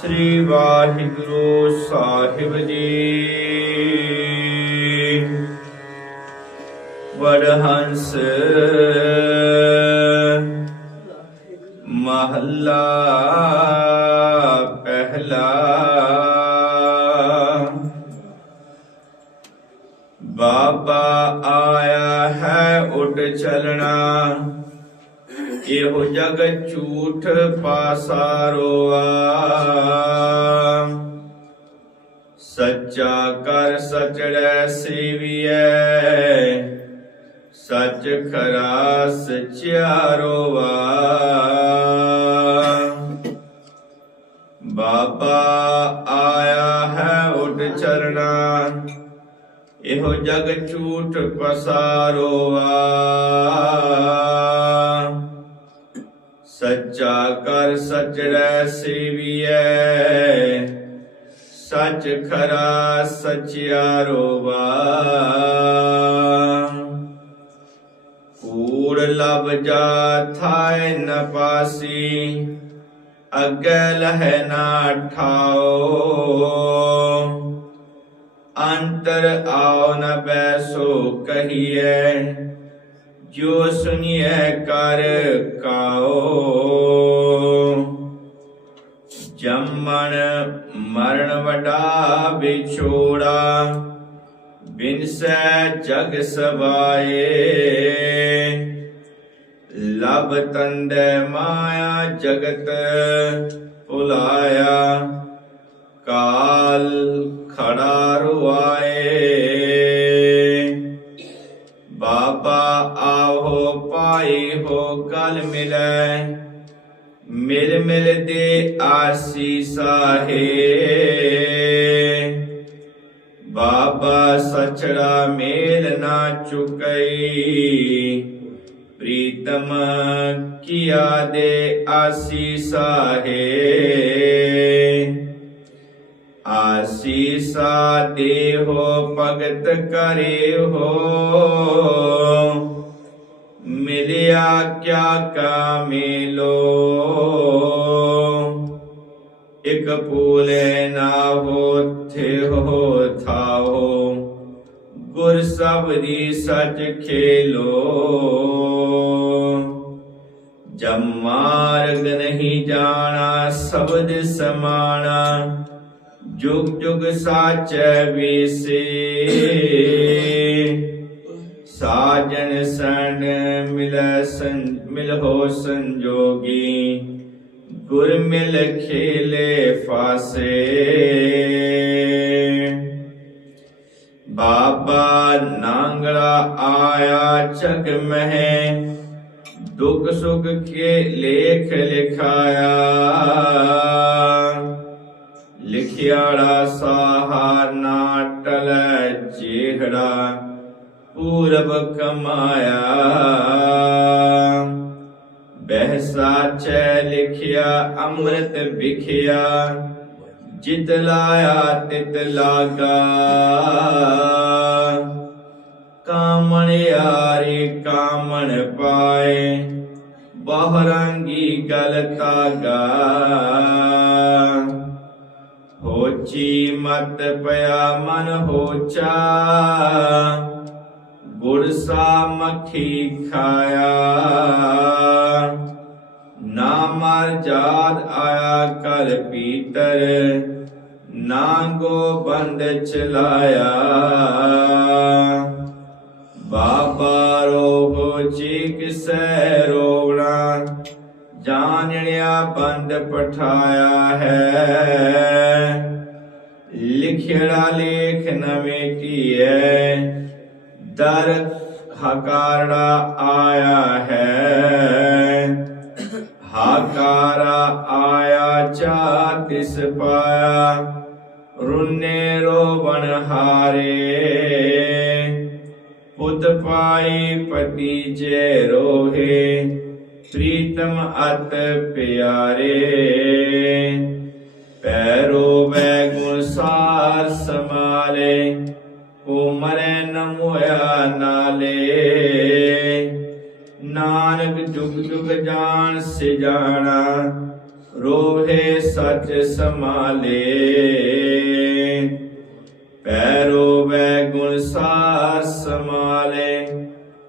ਸ੍ਰੀ ਵਾਹਿਗੁਰੂ ਸਾਹਿਬ ਜੀ। ਵਡਹੰਸ ਮਹੱਲਾ ਪਹਿਲਾ। ਬਾਬਾ ਆਇਆ ਹੈ ਉੱਡ ਚਲਣਾ। ਇਹੋ ਜਗ ਝੂਠ ਪਾਸਾਰੋਆ ਸੱਚਾ ਕਰ ਸਚੜੈ ਸੇਵੀਐ ਸੱਚ ਖਰਾ ਸਚਿਆਰੋਆ ਬਾਬਾ ਆਇਆ ਹੈ ਉੱਡ ਚਰਣਾ ਇਹੋ ਜਗ ਝੂਠ ਪਸਾਰੋਆ ਸੱਚਾ ਕਰ ਸਚੜੈ ਸੇਵੀਐ, ਸੱਚ ਖਰਾ ਸਚਿਆਰੋਵਾ ਕੂੜ ਲਬ ਜਾ ਥਾਇ ਨ ਪਾਸੀ, ਅੱਗੇ ਲਹਿ ਨਾ ਠਾਓ। ਅੰਤਰ ਆਉ ਨ ਬੈਸੋ ਕਹੀਐ ਜੋ ਸੁਨੀਐ ਕਰ ਕਾਓ। ਜੰਮਣ ਮਰਨ ਵਡਾ ਵਿਛੋੜਾ, ਬਿਨਸੈ ਜਗ ਸਵਾਏ। ਲਬ ਤੰਦੇ ਮਾਇਆ ਜਗਤ ਭੁਲਾਇਆ, ਕਾਲ ਖੜਾ ਰੁਆਏ। ਪਾਏ ਹੋ ਕਲ ਮਿਲੈ। ਮਿਲ ਮਿਲ ਦੇ ਆਸੀਸਾ ਹੈ ਬਾਬਾ ਸਚੜਾ ਮੇਲ ਨਾ ਚੁਕਈ। ਪ੍ਰੀਤਮ ਕੀਆ ਦੇ ਆਸੀਸਾ ਹੈ ਆਸੀਸਾ ਦੇਹੋ ਭਗਤ ਕਰੇ ਹੋ। ਮਿਲਿਆ ਕਿਆ ਕਾ ਮੇਲੋ ਇਕ ਪੂਲੇ ਨਾ ਹੋਥੇ ਹੋ ਥਾਓ। ਗੁਰ ਸਬਦੀ ਸਚ ਖੇਲੋ। ਜਮ ਨਹੀਂ ਜਾਣਾ, ਸ਼ਬਦ ਸਮਾਣਾ। ਜੁਗ ਜੁਗ ਸਾਚੈ ਵੀਸੇ ਸਾਜਨ ਸਣ ਮਿਲੈ ਸੰ ਮਿਲਹੁ ਸੰਜੋਗੀ ਗੁਰ ਮਿਲ ਖੇਲੇ ਫਾਸੇ ਬਾਬਾ ਨਾਂਗੜਾ ਆਇਆ ਜਗ ਮਹਿ ਦੁਖ ਸੁਖ ਕੇ ਲੇਖ ਲਿਖਾਇਆ پورب کمایا بہسا چہ لکھیا امرت بکھیا جتلایا تتلا گا کامن یاری کامن پائے بہرانگی گلتا گا ہوچی مت پیا من ہوچا برسا مکھی کھایا نامر جاد آیا کر پیتر نانگو بند چلایا بابا روبو چیک سے روڑا جانیا بند پٹھایا ہے لکھڑا لیکھ نمیٹی ہے در ہکارا آیا ہے ہکارا آیا چا تس پایا رنے رو بنہارے پت پائی پتی جے روہے پریتم ات پیارے پیرو بے گنسار سمارے ਸਾਰ ਸਮਾਲੇ ਕੋ ਨ ਮੋਇਆ ਨਾਲੇ। ਨਾਨਕ ਜੁਗ ਜੁਗ ਜਾਣ ਸਿਜਾਣਾ, ਰੋਹੇ ਸੱਚ ਸਮਾਲੇ ਪੈਰੋ ਵੈ ਗੁਣ ਸਾਰ ਸਮਾਲੇ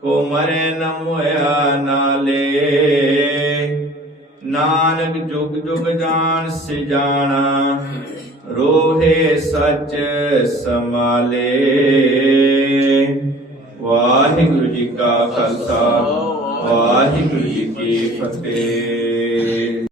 ਕੋ ਮਰੇ ਨ ਮੋਇਆ ਨਾਲੇ। ਨਾਨਕ ਜੁਗ ਜੁਗ ਜਾਣ ਸਿਜਾਣਾ ਰੋਹੇ ਸੱਚ ਸਮਾਲੇ ਵਾਹਿਗੁਰੂ ਜੀ ਕਾ ਖਾਲਸਾ ਵਾਹਿਗੁਰੂ ਜੀ ਕੀ ਫਤਿਹ।